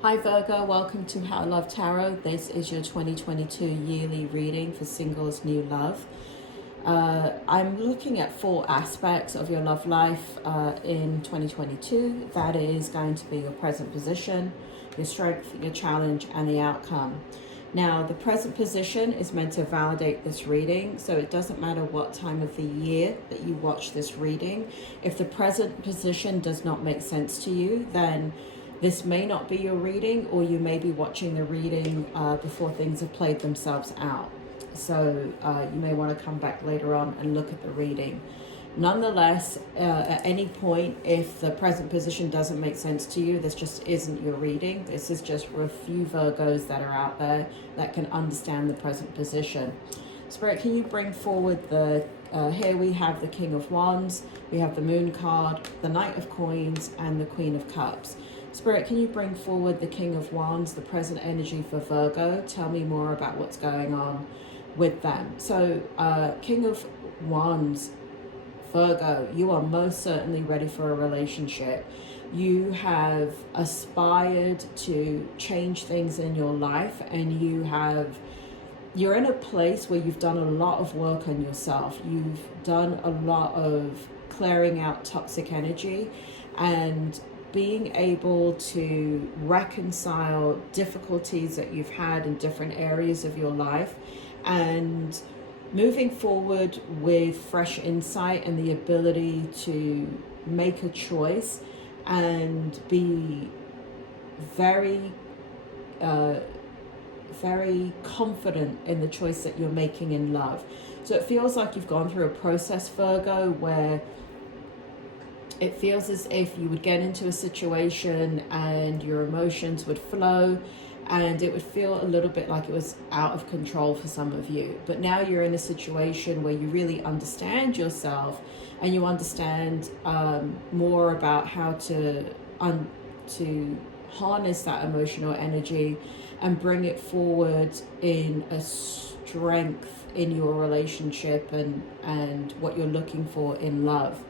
Hi Virgo, welcome to How to Love Tarot. This is your 2022 yearly reading for singles new love. I'm looking at 4 aspects of your love life in 2022. That is going to be your present position, your strength, your challenge, and the outcome. Now, the present position is meant to validate this reading, so it doesn't matter what time of the year that you watch this reading. If the present position does not make sense to you, then this may not be your reading, or you may be watching the reading before things have played themselves out. So you may want to come back later on and look at the reading. Nonetheless, at any point, if the present position doesn't make sense to you, this just isn't your reading. This is just for a few Virgos that are out there that can understand the present position. Spirit, can you bring forward the, here we have the King of Wands, we have the Moon card, the Knight of Coins, and the Queen of Cups. Spirit, can you bring forward the King of Wands, the present energy for Virgo? Tell me more about what's going on with them. So, King of Wands, Virgo, you are most certainly ready for a relationship. You have aspired to change things in your life, and you're in a place where you've done a lot of work on yourself. You've done a lot of clearing out toxic energy and being able to reconcile difficulties that you've had in different areas of your life and moving forward with fresh insight and the ability to make a choice and be very very confident in the choice that you're making in love. So it feels like you've gone through a process, Virgo, where it feels as if you would get into a situation and your emotions would flow and it would feel a little bit like it was out of control for some of you. But now you're in a situation where you really understand yourself and you understand more about how to harness that emotional energy and bring it forward in a strength in your relationship and what you're looking for in love.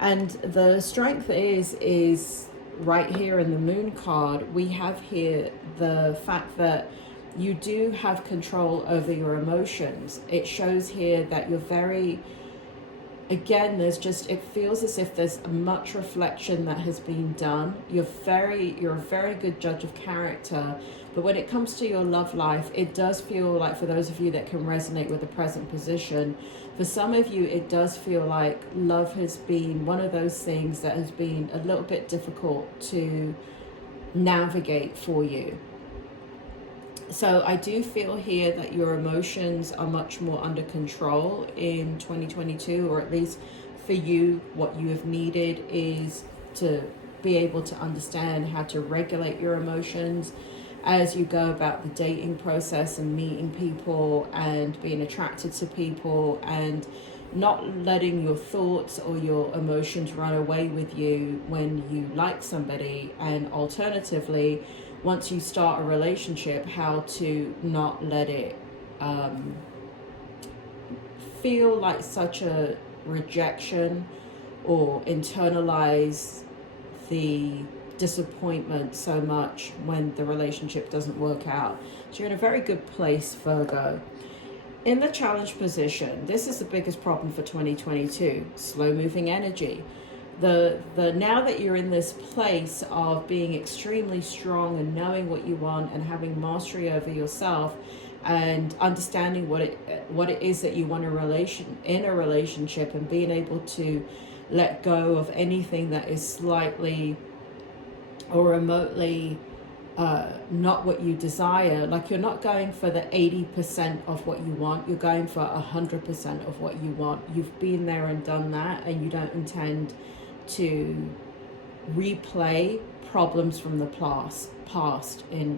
And the strength is right here in the Moon card. We have here the fact that you do have control over your emotions. It shows here that you're very, again, it feels as if there's much reflection that has been done. You're a very good judge of character. But when it comes to your love life, it does feel like, for those of you that can resonate with the present position, for some of you, it does feel like love has been one of those things that has been a little bit difficult to navigate for you. So I do feel here that your emotions are much more under control in 2022, or at least for you, what you have needed is to be able to understand how to regulate your emotions as you go about the dating process and meeting people and being attracted to people, and not letting your thoughts or your emotions run away with you when you like somebody, and alternatively, once you start a relationship, how to not let it feel like such a rejection or internalize the disappointment so much when the relationship doesn't work out. So you're in a very good place, Virgo. In the challenge position, this is the biggest problem for 2022, slow moving energy. The now that you're in this place of being extremely strong and knowing what you want and having mastery over yourself and understanding what it is that you want in a relationship, and being able to let go of anything that is slightly or remotely not what you desire. Like, you're not going for the 80% of what you want, you're going for 100% of what you want. You've been there and done that, and you don't intend to replay problems from the past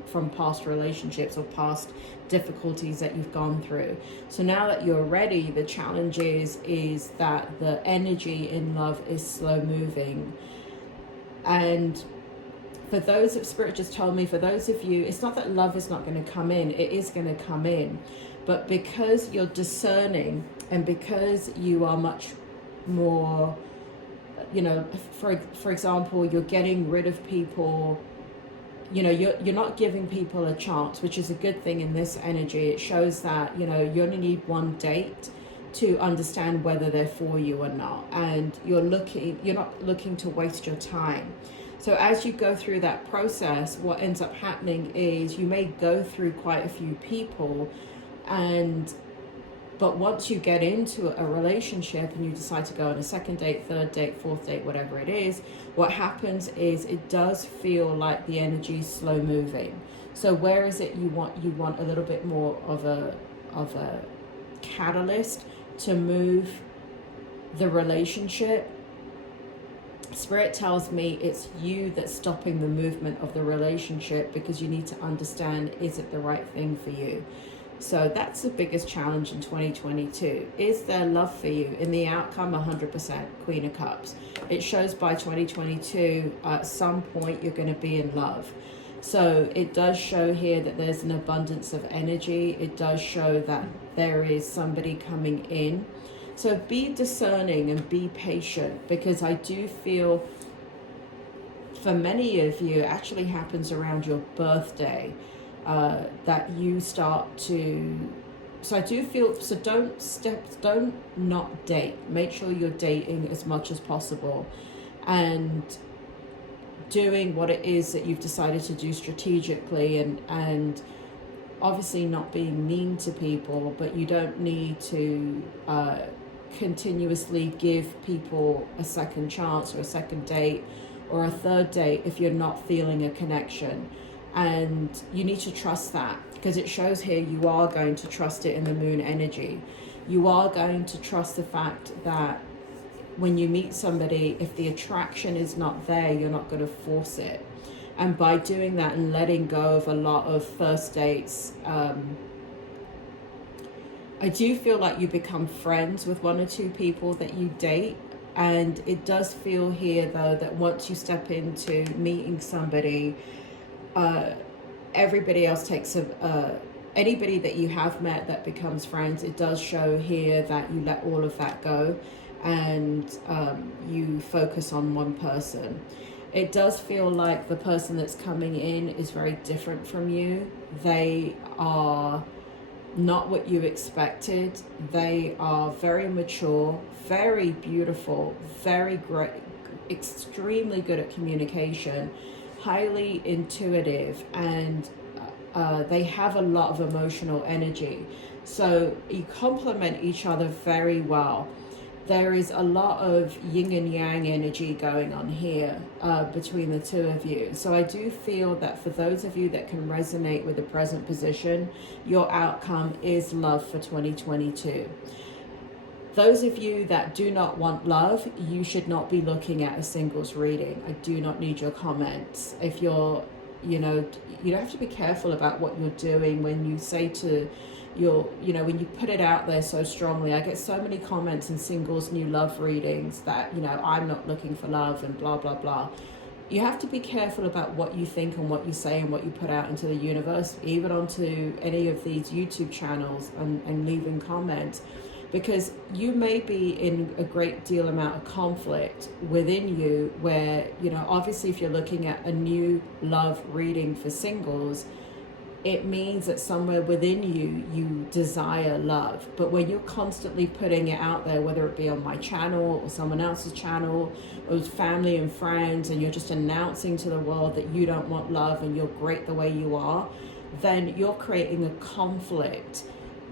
from past relationships or past difficulties that you've gone through. So now that you're ready, the challenge is that the energy in love is slow moving. And for those of Spirit just told me, for those of you, it's not that love is not going to come in, it is going to come in. But because you're discerning and because you are much more, for example, you're getting rid of people you know, you're not giving people a chance, which is a good thing in this energy. It shows that, you know, you only need one date to understand whether they're for you or not, and you're not looking to waste your time. So as you go through that process, what ends up happening is you may go through quite a few people, but once you get into a relationship and you decide to go on a second date, third date, fourth date, whatever it is, what happens is it does feel like the energy is slow moving. So where is it you want a little bit more of a catalyst to move the relationship? Spirit tells me it's you that's stopping the movement of the relationship, because you need to understand, is it the right thing for you? So that's the biggest challenge in 2022. Is there love for you? In the outcome, 100%, Queen of Cups. It shows by 2022, at some point, you're going to be in love. So it does show here that there's an abundance of energy. It does show that there is somebody coming in. So be discerning and be patient, because I do feel for many of you, it actually happens around your birthday. That you start to, so I do feel, so don't not date. Make sure you're dating as much as possible and doing what it is that you've decided to do strategically, and obviously not being mean to people, but you don't need to continuously give people a second chance or a second date or a third date if you're not feeling a connection. And you need to trust that, because it shows here you are going to trust it in the moon energy. You are going to trust the fact that when you meet somebody, if the attraction is not there, you're not going to force it. And by doing that and letting go of a lot of first dates, I do feel like you become friends with one or two people that you date. And it does feel here, though, that once you step into meeting somebody, everybody else takes anybody that you have met that becomes friends. It does show here that you let all of that go, and you focus on one person. It does feel like the person that's coming in is very different from you. They are not what you expected. They are very mature, very beautiful, very great, extremely good at communication, highly intuitive, and they have a lot of emotional energy. So you complement each other very well. There is a lot of yin and yang energy going on here between the two of you. So I do feel that for those of you that can resonate with the present position, your outcome is love for 2022. Those of you that do not want love, you should not be looking at a singles reading. I do not need your comments. If you're, you have to be careful about what you're doing when you say to when you put it out there so strongly. I get so many comments in singles new love readings that, I'm not looking for love and blah, blah, blah. You have to be careful about what you think and what you say and what you put out into the universe, even onto any of these YouTube channels, and leaving comments. Because you may be in a great deal amount of conflict within you where, obviously if you're looking at a new love reading for singles, it means that somewhere within you desire love. But when you're constantly putting it out there, whether it be on my channel or someone else's channel or with family and friends, and you're just announcing to the world that you don't want love and you're great the way you are, then you're creating a conflict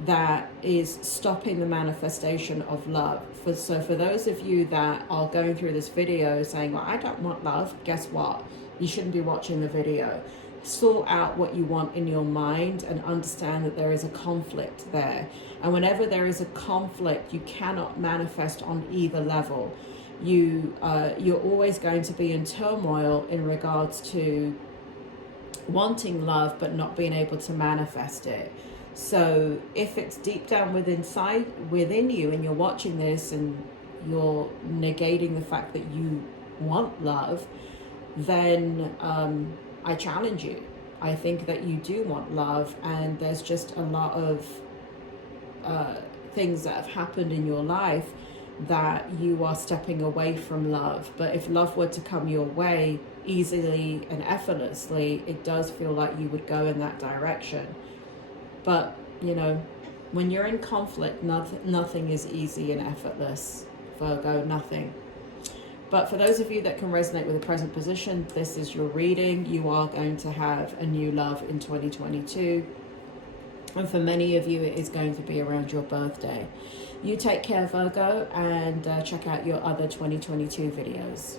that is stopping the manifestation of love. So for those of you that are going through this video saying, well, I don't want love, guess what? You shouldn't be watching the video. Sort out what you want in your mind and understand that there is a conflict there. And whenever there is a conflict, you cannot manifest on either level. You're always going to be in turmoil in regards to wanting love but not being able to manifest it. So if it's deep down within you and you're watching this and you're negating the fact that you want love, then I challenge you. I think that you do want love, and there's just a lot of things that have happened in your life that you are stepping away from love. But if love were to come your way, easily and effortlessly, it does feel like you would go in that direction. But, you know, when you're in conflict, nothing is easy and effortless, Virgo, nothing. But for those of you that can resonate with the present position, this is your reading. You are going to have a new love in 2022. And for many of you, it is going to be around your birthday. You take care, Virgo, and check out your other 2022 videos.